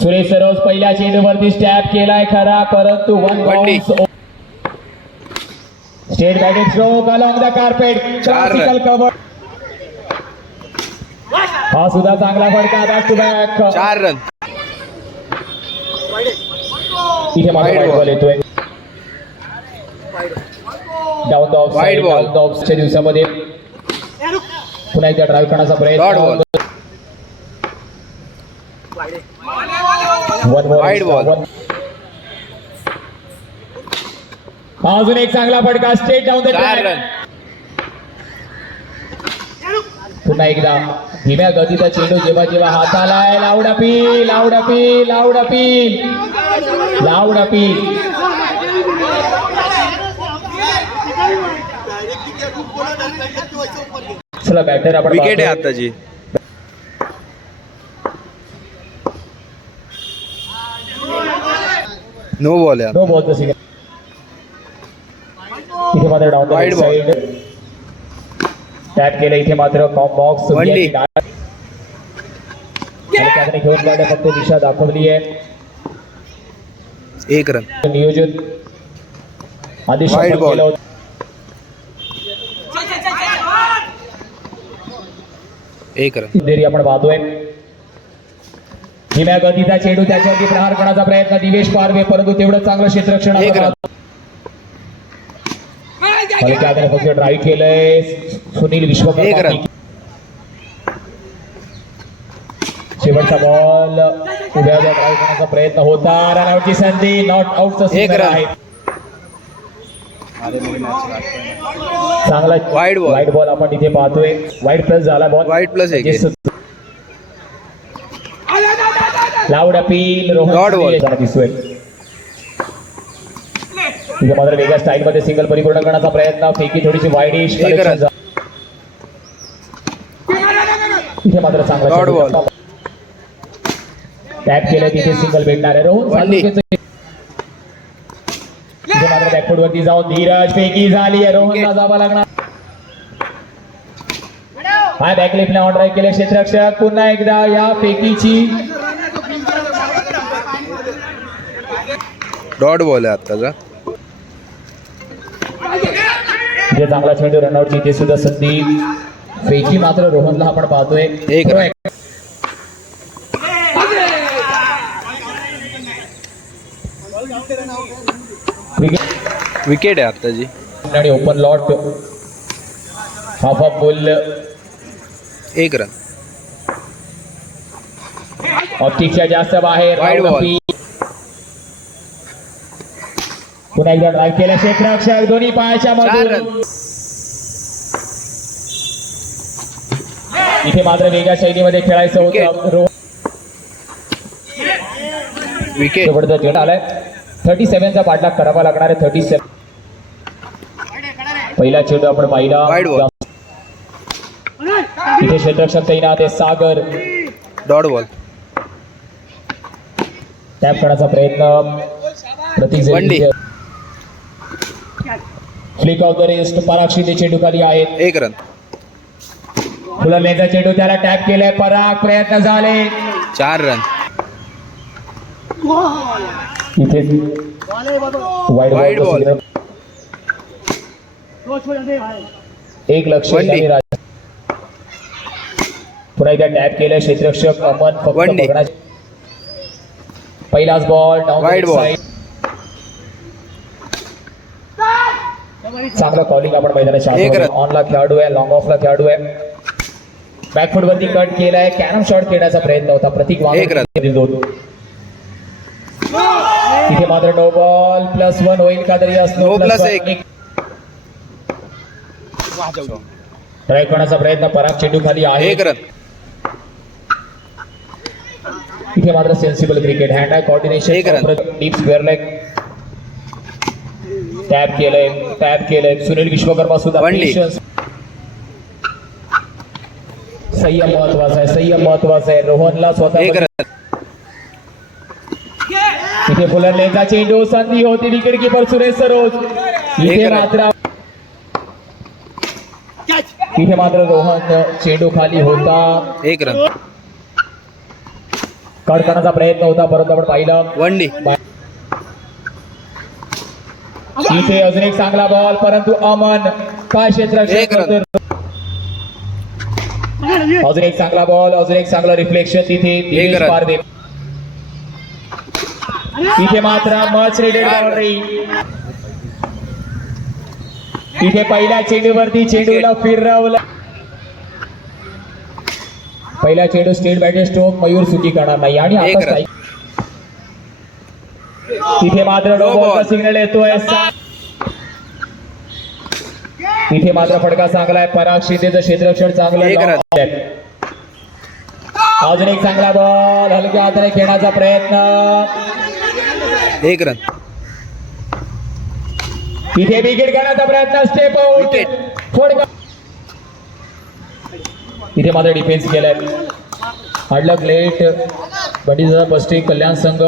सुरेश सरोज पहिल्या चेंडूवरती स्टॅप केलाय खरा परंतु one. Straight batting stroke along the carpet. Classical cover हा सुद्धा चांगला फटका बॅक टू बॅक चार रन. इथे ball. येतोय. Down the off ball. Down the ऑफच्या दिवसामध्ये. पुन्हा एकदा ड्राईव्ह करण्याचा प्रयत्न. Wide ball. अजून एक चांगला फटका स्टेट डाऊन रन पुन्हा एकदा धीम्या गतीचा चेंडू जेव्हा जेव्हा हाताला लावडा पी लावडा पी लावडा पी लावडा पी चला बॅटर आपण विकेट आहे. आताची. नो बॉल आहे नो बॉलचं सिग्नल इथे मात्र ball. साईड टॅप केलं इथे मात्र कॉम बॉक्स. त्याने घेऊन गाड्या फक्त दिशा दाखवली आहे एक रन। नियोजन आधी होतं. एक रन। देरी आपण पाहतोय धीम्या गतीचा चेंडू त्याच्यावरती प्रहार करण्याचा प्रयत्न दिवेश पारवे परंतु तेवढं चांगलं रन. त्याने फक्त ड्राईव्ह केलंय सुनील विश्वकर्मा रन. शेवटचा बॉल उभ्या ड्राईव्ह करण्याचा प्रयत्न होता संधी नॉट आउटचं एक सिग्नल रन. आहे चांगला. वाईट बॉल आपण इथे पाहतोय वाईट प्लस झाला बॉल एक आहे. लाऊड अपील मात्र वेगळ्या स्टाईल मध्ये सिंगल परिपूर्ण करण्याचा प्रयत्न. फेकी थोडीशी वाईडिश. तिथे मात्र चांगला. टॅप केलं तिथे सिंगल भेटणार. आहे रोहन मात्र बॅकफूट वरती जाऊन धीरज फेकी झाली आहे. रोहनला जावं लागणार. हा बॅकलिपला ऑन ड्राईव्ह केले क्षेत्ररक्षक. पुन्हा एकदा या फेकीची डॉट बॉल आहे आत्ताचा. जे चांगला चेंडू रनआउटची इथे सुद्धा संधी. फेकी मात्र रोहनला आपण पाहतोय. एक विकेट आहे आत्ताची. आणि ओपन लॉट हाफ ऑफ बोल. एक रन. ऑप्टिकच्या जास्त बाहेर Wide ball. राऊंड अपी. पुन्हा एकदा ड्राईव्ह केला क्षेत्ररक्षक दोन्ही पायाच्या मधून इथे मात्र वेगळ्या शैलीमध्ये खेळायचं होतं. विकेट शेवटचा चेंडू आलाय. थर्टी सेव्हनचा पाठलाग करावा लागणार आहे. थर्टी सेव्हन पहिला चेंडू आपण पाहिला. इथे क्षेत्ररक्षक तैनात आहे. सागर. डॉट बॉल टॅप करण्याचा प्रयत्न. Pratik. Flick off the rest Parag Shinde चेंडू खाली आहेत एक रन फुलरलेचा चेंडू त्याला टॅप केलाय पराग प्रयत्न झाले चार रन इथे वाईड बॉल. एक लक्ष One D. आणि राज- पुन्हा एकदा टॅप केलं क्षेत्ररक्षक अमन फक्त One. बघण्याचे पहिलाच बॉल Wide ball. चांगलं कॉलिंग आपण मैदानाच्या. ऑनला खेळाडू आहे लॉंग ऑफला खेळाडू आहे. बॅकफुट वरती कट केलाय. कॅरम शॉट खेळण्याचा प्रयत्न होता. प्रतीक. दोन. इथे मात्र नो बॉल प्लस वन होईल का तरी plus एक. ड्राईव्ह करण्याचा प्रयत्न. पराग चेंडू खाली आहे. इथे मात्र sensible cricket hand eye coordination. Deep square leg tap केलंय टॅप केलंय. सुनील विश्वकर्मा सुद्धा. संयम महत्त्वाचा आहे संयम महत्त्वाचा आहे. रोहनला स्वतः एक रन इथे फुलरलेचा चेंडू संधी होती विकेट किपर सुरेश सरोज. इथे. मात्र इथे मात्र रोहन चेंडू खाली होता. एक रन कट करण्याचा प्रयत्न होता परंतु आपण पाहिलं. वन इथे अजून एक चांगला बॉल परंतु अमन काय. करतोय? अजून एक चांगला बॉल अजून एक चांगलं रिफ्लेक्शन तिथे तिथे मात्र मच रेडेड बाउंड्री तिथे पहिल्या चेंडूवरती चेंडूला फिरवलं. पहिला चेंडू स्टेट बॅटे स्ट्रोक मयूर सुटी करणार नाही. आणि आता तिथे मात्र नो No बॉलचा ball. सिग्नल येतोय. तिथे मात्र फटका चांगला आहे पराग शिंदेचं क्षेत्ररक्षण चांगलं. अजून एक चांगला बॉल हलक्या हाताने खेळण्याचा प्रयत्न. एक रन तिथे विकेट घेण्याचा प्रयत्न. Step Wicket. फटका तिथे मात्र डिफेन्स केलाय. हडलक लेट बटीचा पष्टी कल्याण संघ.